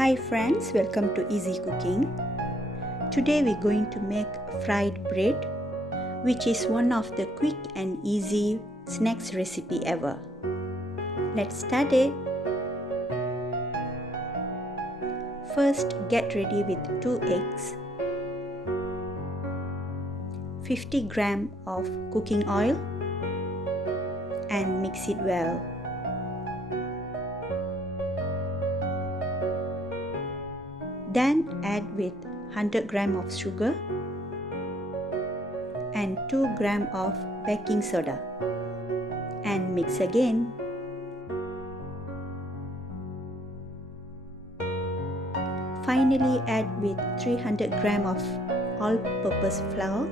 Hi friends, welcome to Easy Cooking. Today we're going to make fried bread, which is one of the quick and easy snacks recipe ever. Let's start it. First, get ready with 2 eggs, 50 grams of cooking oil, and mix it well. Then add with 100 grams of sugar and 2 grams of baking soda and mix again. Finally, add with 300 grams of all-purpose flour.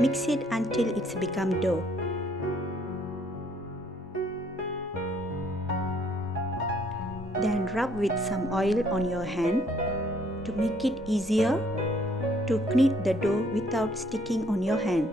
Mix it until it's become dough. Then rub with some oil on your hand to make it easier to knead the dough without sticking on your hand.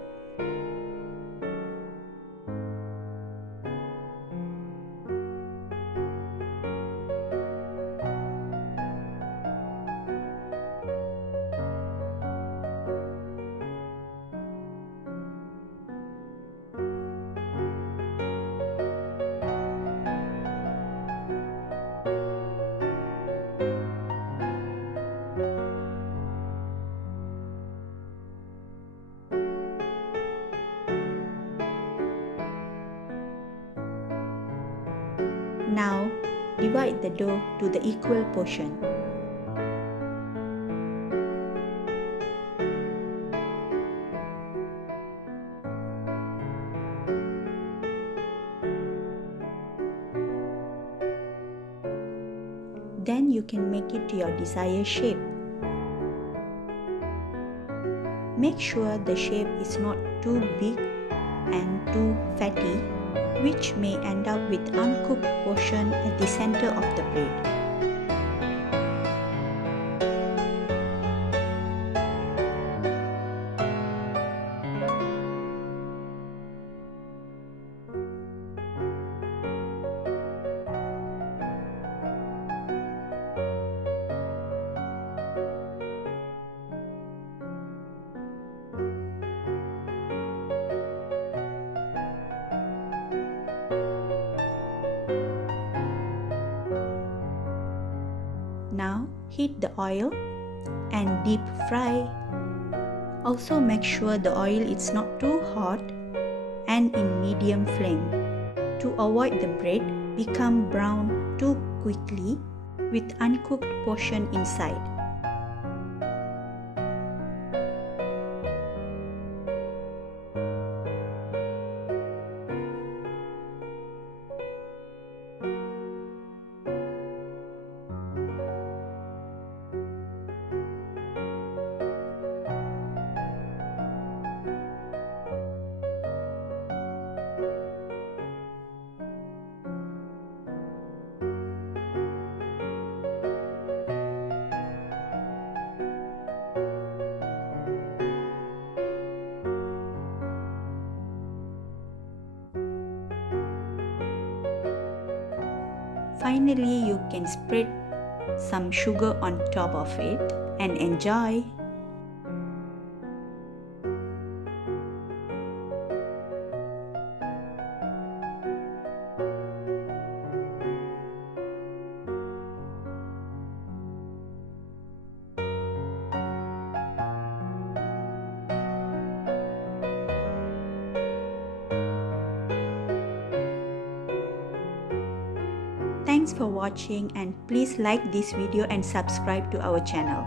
Now, divide the dough to the equal portion. Then you can make it to your desired shape. Make sure the shape is not too big and too fatty, which may end up with uncooked portion at the center of the bread. Now heat the oil and deep fry. Also make sure the oil is not too hot and in medium flame to avoid the bread become brown too quickly with uncooked portion inside. Finally, you can spread some sugar on top of it and enjoy. Thanks for watching and please like this video and subscribe to our channel.